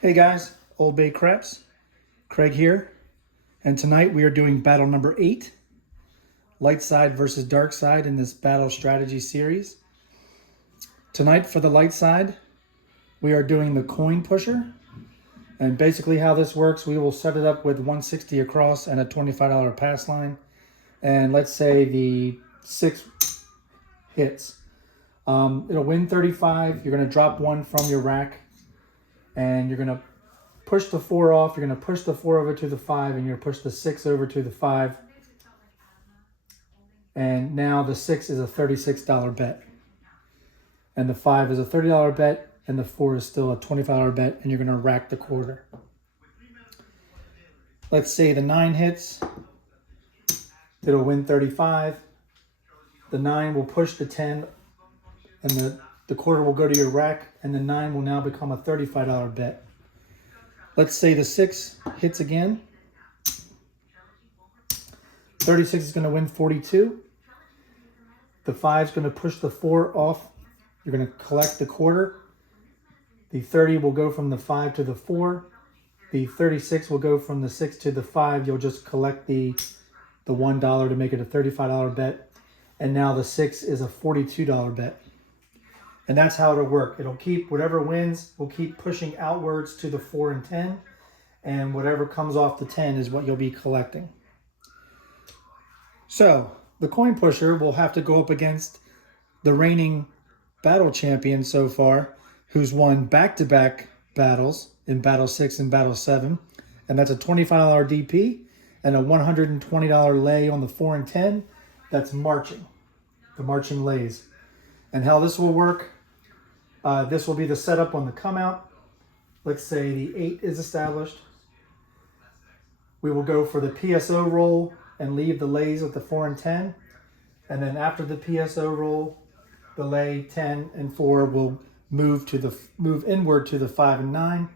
Hey guys, Old Bay Craps, Craig here, and tonight we are doing battle number 8, Lightside versus Darkside in this battle strategy series. Tonight for the Lightside, we are doing the coin pusher, and basically how this works, we will set it up with 160 across and a $25 pass line, and let's say the 6 hits. It'll win 35, you're going to drop 1 from your rack, and you're going to push the 4 off, you're going to push the 4 over to the 5, and you're going to push the 6 over to the 5. And now the 6 is a $36 bet. And the 5 is a $30 bet, and the 4 is still a $25 bet, and you're going to rack the quarter. Let's say the 9 hits, it'll win 35. The 9 will push the 10, and the quarter will go to your rack, and the 9 will now become a $35 bet. Let's say the 6 hits again. 36 is going to win 42. The 5 is going to push the 4 off. You're going to collect the quarter. The 30 will go from the 5 to the 4. The 36 will go from the 6 to the 5. You'll just collect the $1 to make it a $35 bet. And now the 6 is a $42 bet. And that's how it'll work. It'll keep, whatever wins, will keep pushing outwards to the 4 and 10. And whatever comes off the 10 is what you'll be collecting. So, the coin pusher will have to go up against the reigning battle champion so far, who's won back-to-back battles in Battle 6 and Battle 7. And that's a $25 DP and a $120 lay on the 4 and 10. That's marching, the marching lays. And how this will work, this will be the setup on the come out. Let's say the 8 is established. We will go for the PSO roll and leave the lays with the 4 and 10. And then after the PSO roll, the lay 10 and 4 will move inward to the 5 and 9.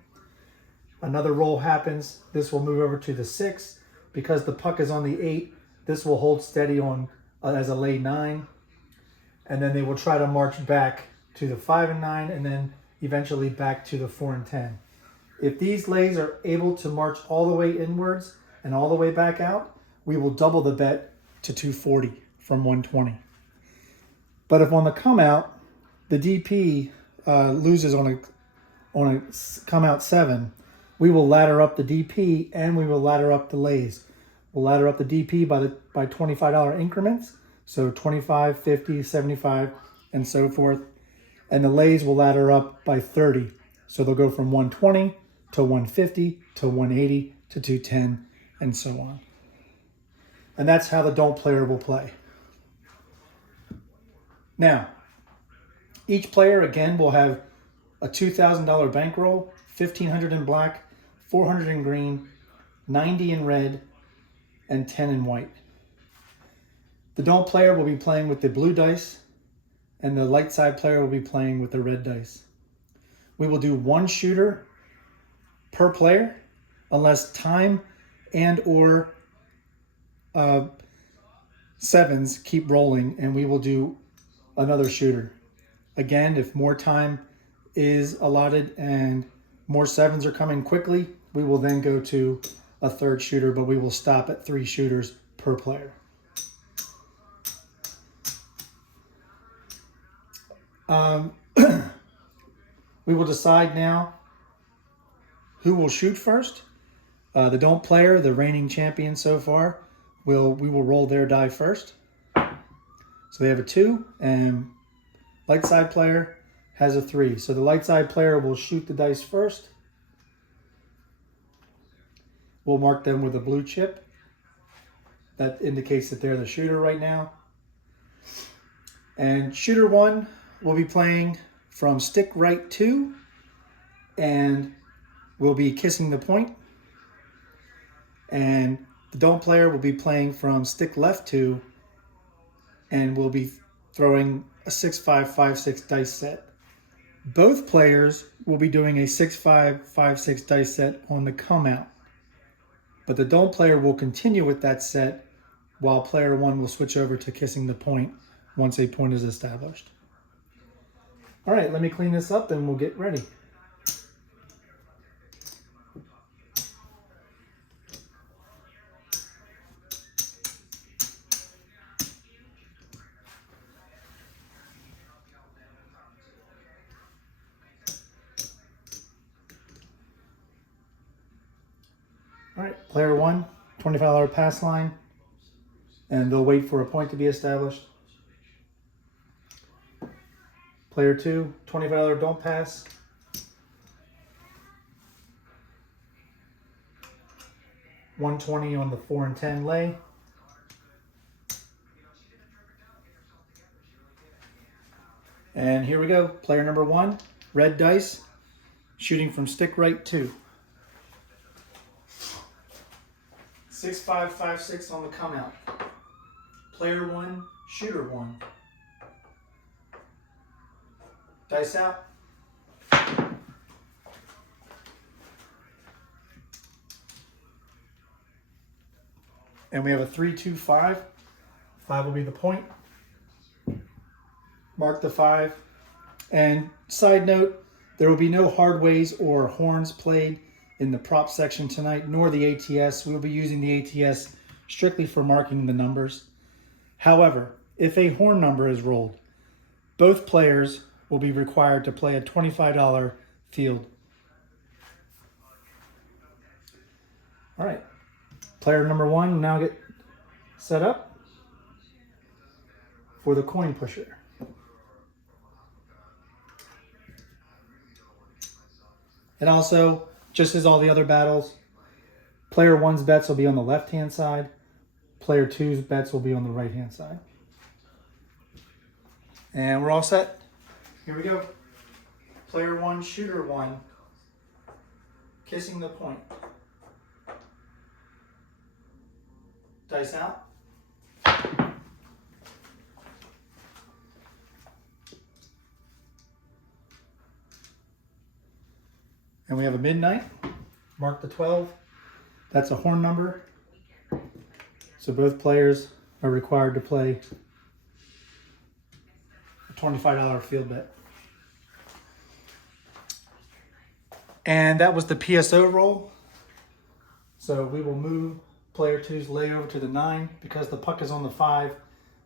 Another roll happens. This will move over to the 6. Because the puck is on the 8, this will hold steady on as a lay 9. And then they will try to march back to the 5 and 9, and then eventually back to the 4 and 10. If these lays are able to march all the way inwards and all the way back out, we will double the bet to 240 from 120. But if on the come out, the DP loses on a come out 7, we will ladder up the DP and we will ladder up the lays. We'll ladder up the DP by $25 increments. So 25, 50, 75, and so forth. And the lays will ladder up by 30. So they'll go from 120 to 150 to 180 to 210 and so on. And that's how the don't player will play. Now, each player again will have a $2,000 bankroll, $1,500 in black, $400 in green, $90 in red, and $10 in white. The don't player will be playing with the blue dice, and the light side player will be playing with the red dice. We will do 1 shooter per player, unless time and or sevens keep rolling, and we will do another shooter. Again, if more time is allotted and more sevens are coming quickly, we will then go to a 3rd shooter, but we will stop at 3 shooters per player. We will decide now who will shoot first. The don't player, the reigning champion so far, we will roll their die first. So they have a 2, and light side player has a 3. So the light side player will shoot the dice first. We'll mark them with a blue chip. That indicates that they're the shooter right now. And shooter 1 will be playing from stick right 2 and will be kissing the point. And the don't player will be playing from stick left 2 and will be throwing a 6-5, 5-6 dice set. Both players will be doing a 6-5, 5-6 dice set on the come out. But the don't player will continue with that set while player 1 will switch over to kissing the point once a point is established. All right, let me clean this up and we'll get ready. All right, player one, $25 pass line, and they'll wait for a point to be established. Player two, $25 don't pass. $120 on the 4 and 10 lay. And here we go. Player number one, red dice, shooting from stick right 2. 6-5-5-6 on the come out. Player one, shooter one. Dice out. And we have a 3-2-5. 5 will be the point. Mark the 5. And side note, there will be no hard ways or horns played in the prop section tonight, nor the ATS. We'll be using the ATS strictly for marking the numbers. However, if a horn number is rolled, both players will be required to play a $25 field. All right. Player number one will now get set up for the coin pusher. And also, just as all the other battles, player one's bets will be on the left-hand side. Player two's bets will be on the right-hand side. And we're all set. Here we go. Player one, shooter one, kissing the point. Dice out. And we have a midnight. Mark the 12. That's a horn number. So both players are required to play a $25 field bet. And that was the PSO roll. So we will move player two's lay over to the 9. Because the puck is on the 5,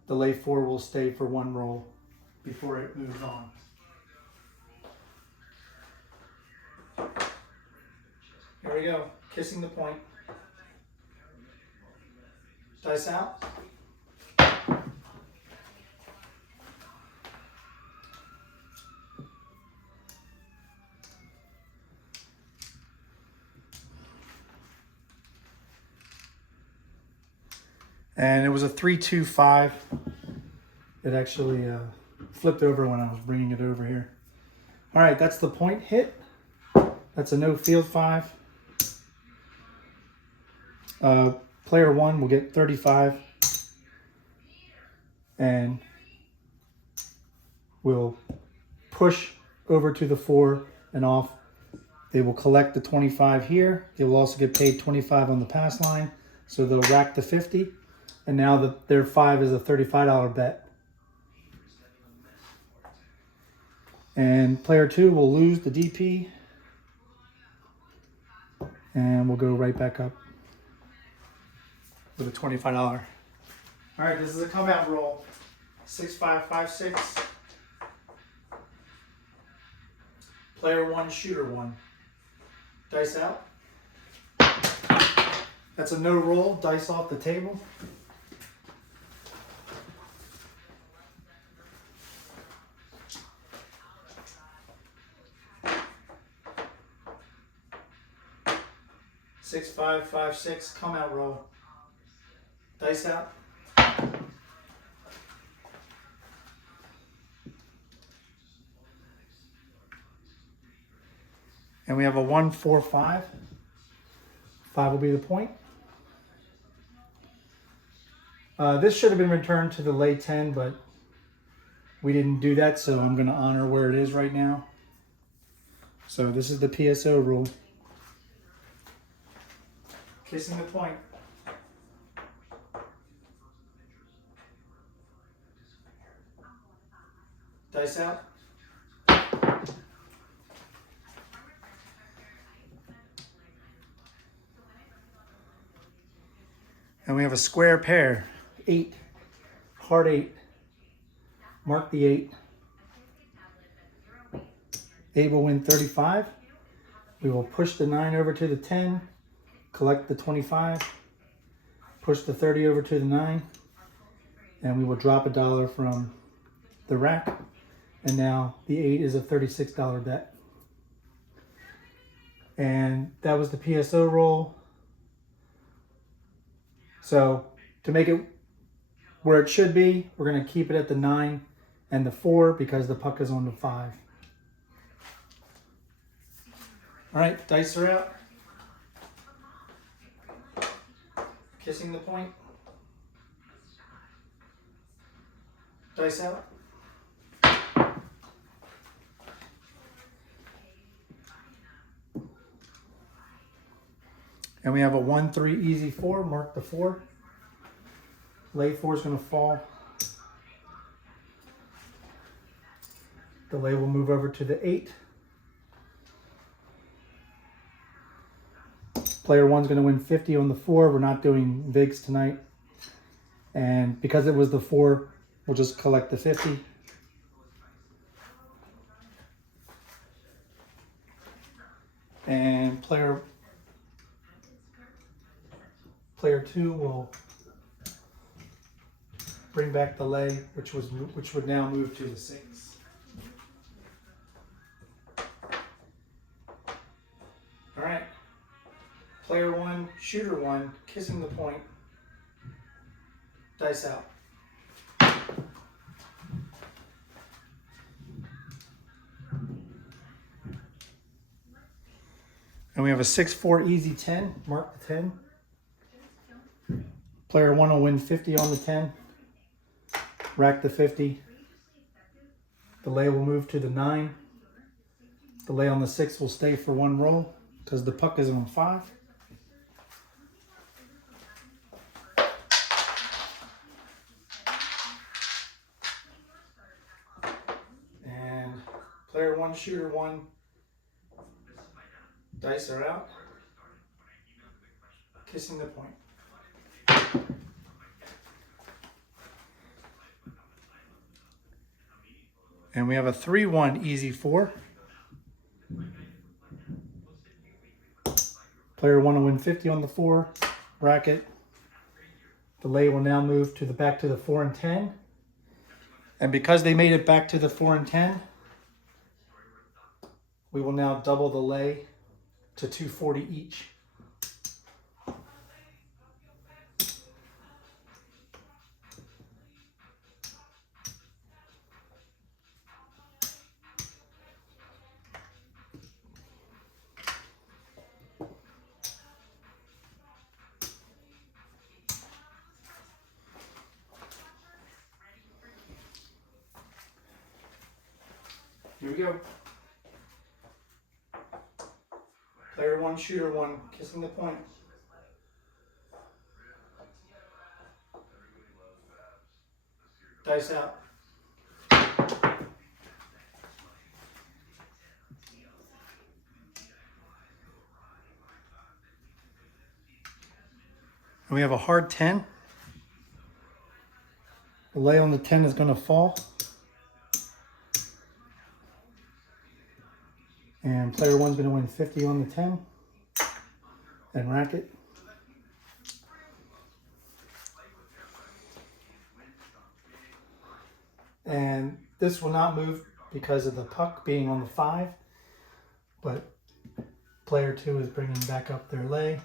the lay 4 will stay for one roll before it moves on. Here we go, kissing the point. Dice out. And it was a 3-2-5. It actually flipped over when I was bringing it over here. All right, that's the point hit. That's a no field 5. Player one will get 35 and will push over to the 4 and off. They will collect the 25 here. They will also get paid 25 on the pass line. So they'll rack the 50. And now their 5 is a $35 bet. And player two will lose the DP. And we'll go right back up with a $25. All right, this is a come out roll. 6-5-5-6. Player one, shooter one. Dice out. That's a no roll. Dice off the table. Six, 5, 5, 6. Come out roll. Dice out. And we have a 1-4-5. 5 will be the point. This should have been returned to the lay 10, but we didn't do that, so I'm going to honor where it is right now. So this is the PSO rule. Kissing the point. Dice out. And we have a square pair. 8. Heart 8. Mark the 8. 8 will win 35. We will push the 9 over to the 10. collect the 25, push the 30 over to the 9, and we will drop $1 from the rack. And now the 8 is a $36 bet. And that was the PSO roll. So to make it where it should be, we're going to keep it at the 9 and the 4 because the puck is on the 5. All right, dice are out. Kissing the point. Dice out. And we have a 1-3 easy 4. Mark the 4. Lay 4 is going to fall. The lay will move over to the 8. Player 1 is going to win 50 on the 4. We're not doing VIGs tonight. And because it was the 4, we'll just collect the 50. And player 2 will bring back the lay, which would now move to the 6. All right. Player 1, shooter 1, kissing the point. Dice out. And we have a 6-4 easy 10. Mark the 10. Player 1 will win 50 on the 10. Rack the 50. The lay will move to the 9. The lay on the 6 will stay for 1 roll because the puck is on 5. And player 1, shooter 1. Dice are out. Kissing the point. And we have a 3-1 easy 4. Player 1 will win 50 on the 4. Rack it. The lay will now move to the back to the 4 and 10. And because they made it back to the 4 and 10, we will now double the lay to 240 each. Here we go. Player 1, shooter 1, kissing the point. Dice out. And we have a hard 10. The lay on the 10 is going to fall. And player 1's going to win 50 on the 10 and rack it. And this will not move because of the puck being on the 5, but player 2 is bringing back up their lay,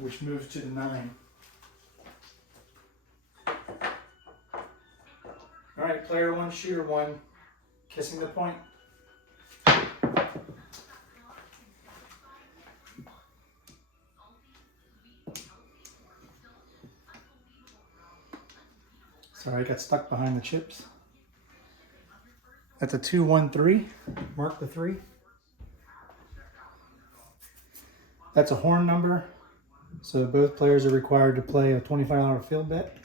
which moves to the 9. All right, player 1, shooter 1, kissing the point. Sorry, I got stuck behind the chips. That's a 2-1-3. Mark the 3. That's a horn number. So both players are required to play a $25 field bet.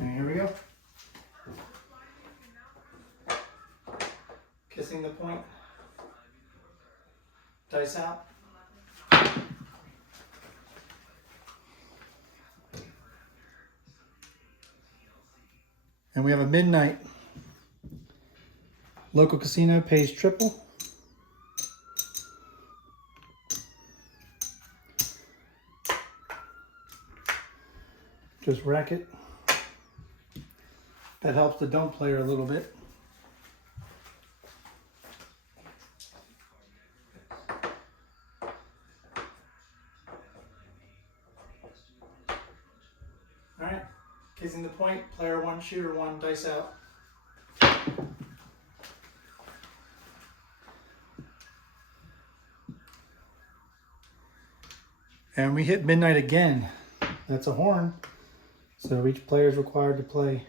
And here we go. Kissing the point. Dice out. And we have a midnight Local casino pays triple. Just rack it. That helps the don't player a little bit. Alright, kissing the point, player 1, shooter 1, dice out. And we hit midnight again. That's a horn. So each player is required to play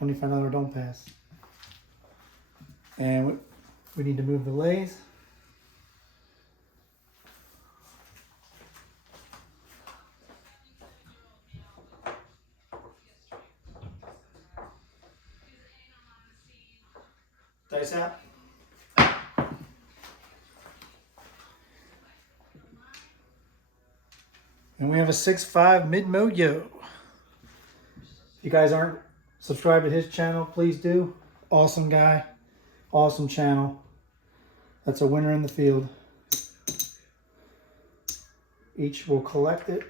$25 don't pass. And we need to move the lays. Dice out. And we have a 6-5 mid-moyo. If you guys aren't subscribed to his channel, please do. Awesome guy. Awesome channel. That's a winner in the field. Each will collect it.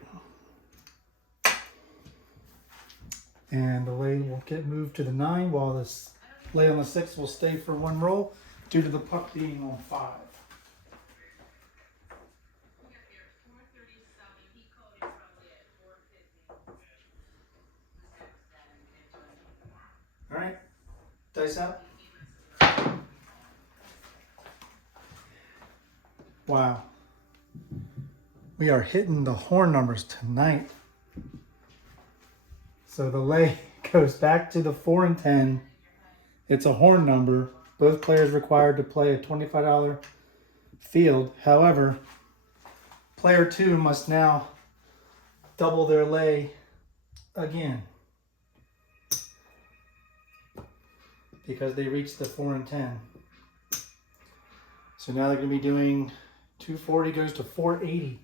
And the lay will get moved to the 9 while this lay on the 6 will stay for 1 roll due to the puck being on 5. Alright, dice out. Wow. We are hitting the horn numbers tonight. So the lay goes back to the 4 and 10. It's a horn number. Both players required to play a $25 field. However, player 2 must now double their lay again, because they reached the 4 and 10. So now they're going to be doing 240 goes to 480.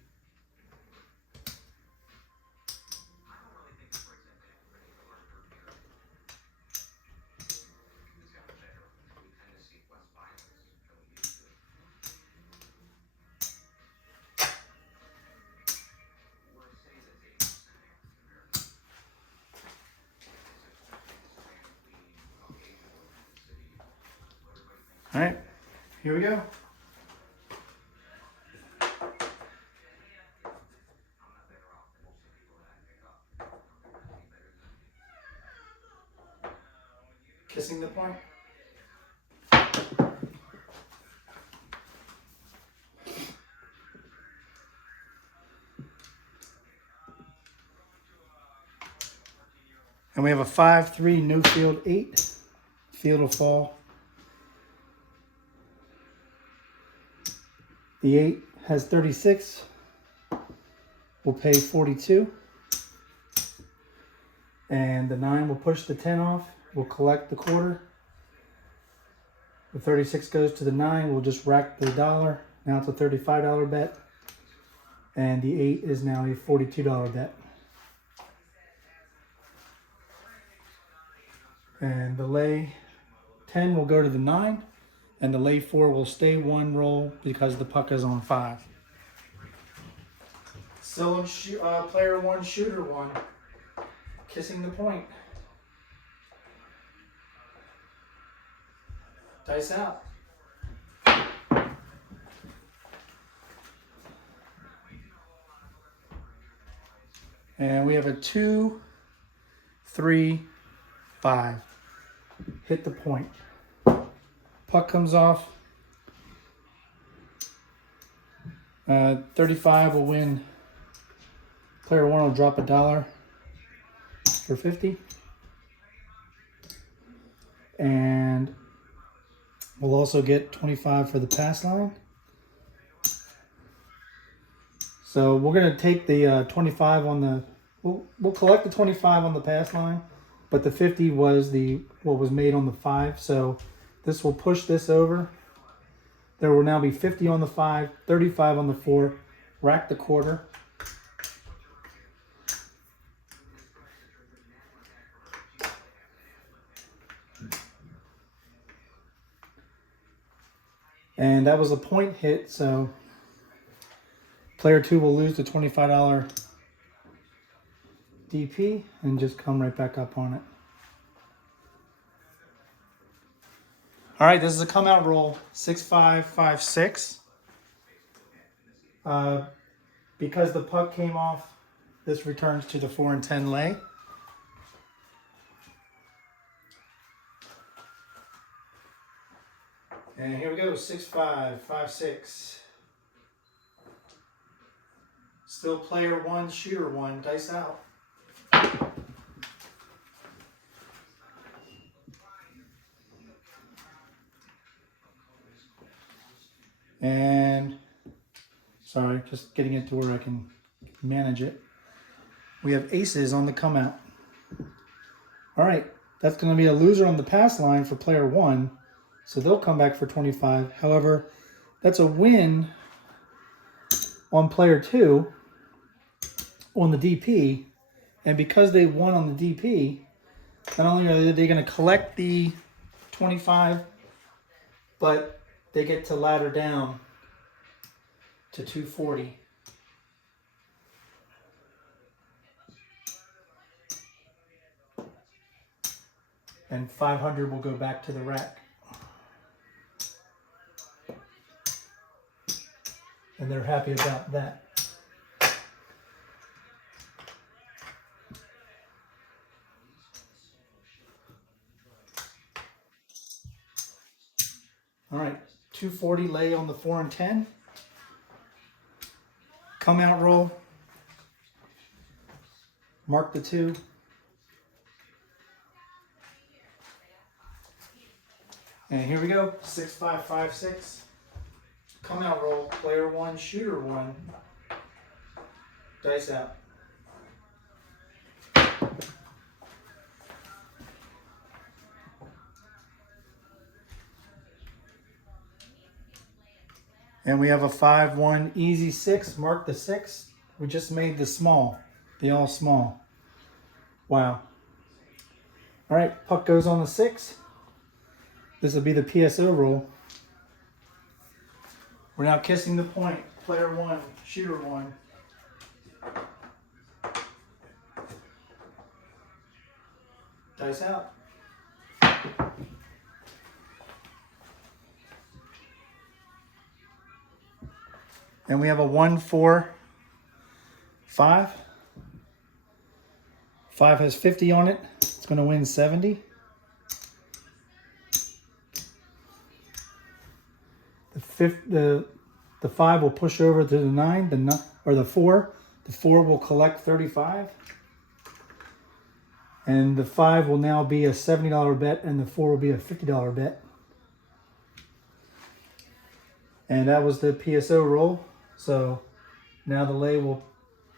All right, here we go. Kissing the point. And we have a 5-3 no field 8. Field will fall. The 8 has 36. We'll pay 42. And the 9 will push the 10 off. We'll collect the quarter. The 36 goes to the 9. We'll just rack the dollar. Now it's a $35 bet. And the 8 is now a $42 bet. And the lay 10 will go to the 9. And the lay 4 will stay 1 roll because the puck is on 5. Still player 1, shooter 1. Kissing the point. Dice out. And we have a 2, 3, 5. Hit the point. Puck comes off. 35 will win. Player 1 will drop $1 for 50. And we'll also get 25 for the pass line. So we're going to take the 25 on the... We'll collect the 25 on the pass line, but the 50 was what was made on the 5. So this will push this over. There will now be 50 on the 5, 35 on the 4. Rack the quarter. And that was a point hit, so player 2 will lose the $25 DP and just come right back up on it. All right, this is a come out roll, 6-5-5-6. Because the puck came off, this returns to the 4 and 10 lay. And here we go, 6-5-5-6. Still player 1, shooter 1, dice out. And, sorry, just getting it to where I can manage it. We have aces on the come out. All right, that's going to be a loser on the pass line for player 1. So they'll come back for 25. However, that's a win on player 2 on the DP. And because they won on the DP, not only are they going to collect the 25, but they get to ladder down to 240. And 500 will go back to the rack. And they're happy about that. All right, 240 lay on the 4 and 10. Come out roll. Mark the 2. And here we go, 6-5-5-6. Come out roll, player 1, shooter 1. Dice out. And we have a 5-1 easy 6. Mark the 6. We just made the small, the all small. Wow. All right, puck goes on the 6. This will be the PSO roll. We're now kissing the point. Player 1, shooter 1. Dice out. And we have a 1-4-5. 5 has 50 on it. It's going to win 70. The 5 will push over to the 9, or the 4. The 4 will collect 35. And the 5 will now be a $70 bet, and the 4 will be a $50 bet. And that was the PSO roll. So now the lay will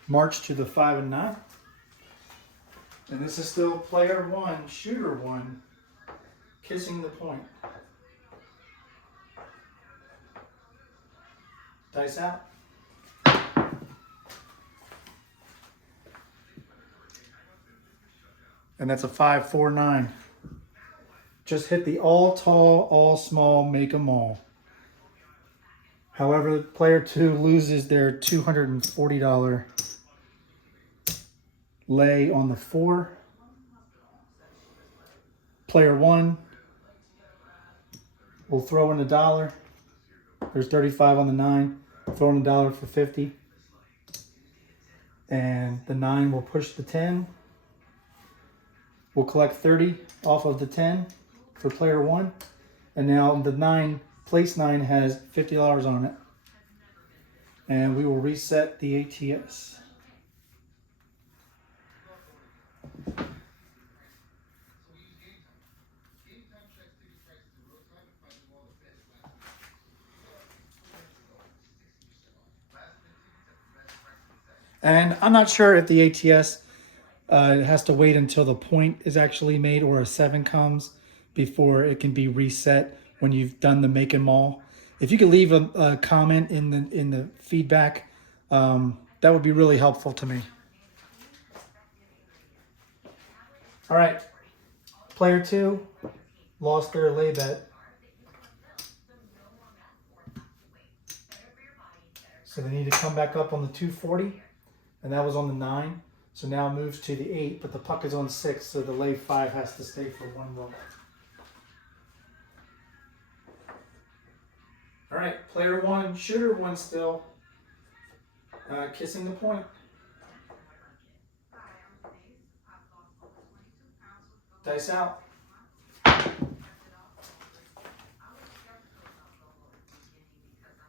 march to the 5 and 9. And this is still player 1, shooter 1, kissing the point. Dice out. And that's a 5-4-9. Just hit the all tall, all small, make 'em all. However, player 2 loses their $240 lay on the 4. Player 1 will throw in $1. There's 35 on the 9. Throw in $1 for 50. And the 9 will push the 10. We'll collect 30 off of the 10 for player 1. And now the 9, place 9 has $50 on it. And we will reset the ATS. And I'm not sure if the ATS has to wait until the point is actually made or a 7 comes before it can be reset when you've done the make and all. If you could leave a comment in the feedback, that would be really helpful to me. All right, player 2 lost their lay bet. So they need to come back up on the 240, and that was on the 9. So now it moves to the 8, but the puck is on 6, so the lay 5 has to stay for 1 roll. All right, player 1, shooter 1 still, kissing the point. Dice out.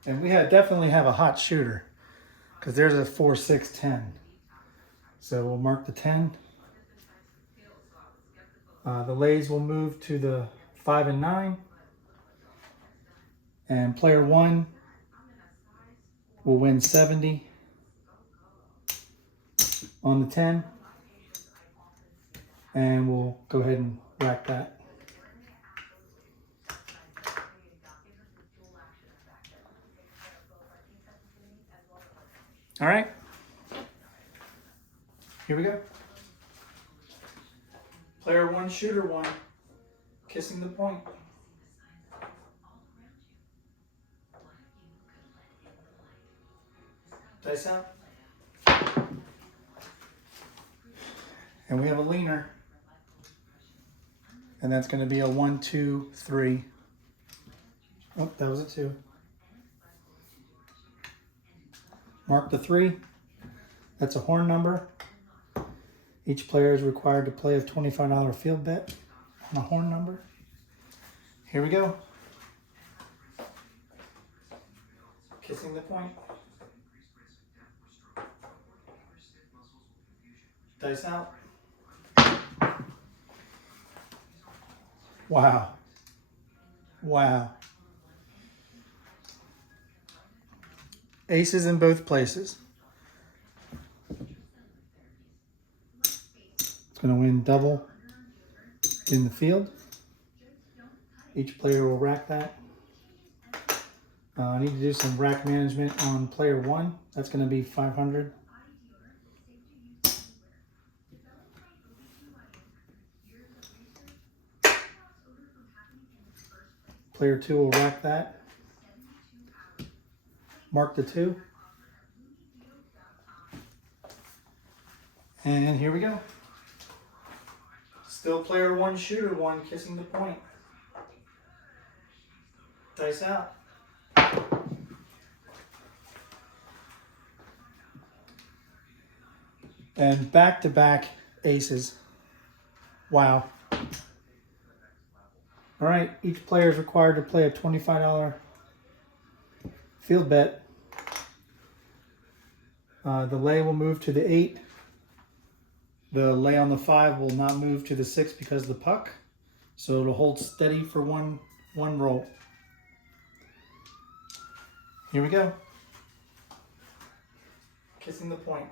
And we definitely have a hot shooter, because there's a 4, 6, 10. So we'll mark the 10. The lays will move to the 5 and 9. And player 1 will win 70 on the 10. And we'll go ahead and rack that. All right. Here we go. Player 1, shooter 1, kissing the point. Dice out. And we have a leaner. And that's going to be a 1, 2, 3. Oh, that was a 2. Mark the 3. That's a horn number. Each player is required to play a $25 field bet on a horn number. Here we go. Kissing the point. Dice out. Wow. Wow. Aces in both places. It's going to win double in the field. Each player will rack that. I need to do some rack management on player 1. That's going to be 500. Player 2 will rack that. Mark the 2. And here we go. Still player 1, shooter 1, kissing the point. Dice out. And back-to-back aces. Wow. All right, each player is required to play a $25 field bet. The lay will move to the 8. The lay on the 5 will not move to the 6 because of the puck. So it'll hold steady for one roll. Here we go. Kissing the point.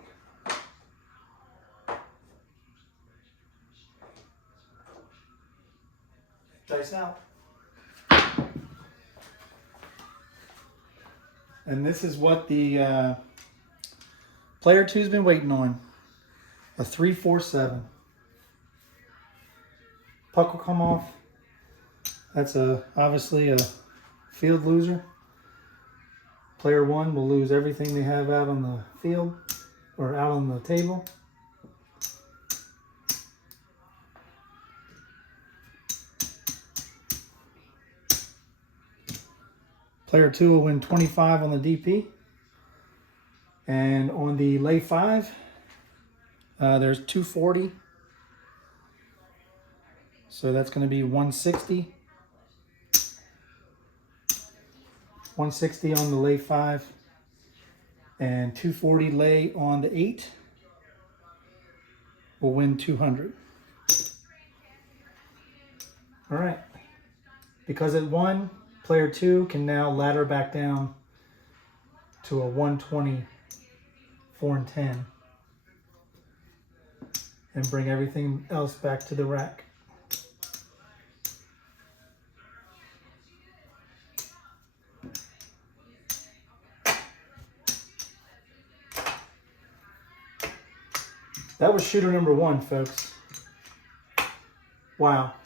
Dice out. And this is what the player 2's been waiting on. A 3, 4, 7. Puck will come off. That's obviously a field loser. Player 1 will lose everything they have out on the field or out on the table. Player 2 will win 25 on the DP. And on the lay 5, there's 240. So that's going to be 160. 160 on the lay 5. And 240 lay on the 8. Will win 200. All right. Because it won, player 2 can now ladder back down to a 120, 4 and 10. And bring everything else back to the rack. That was shooter number 1, folks. Wow.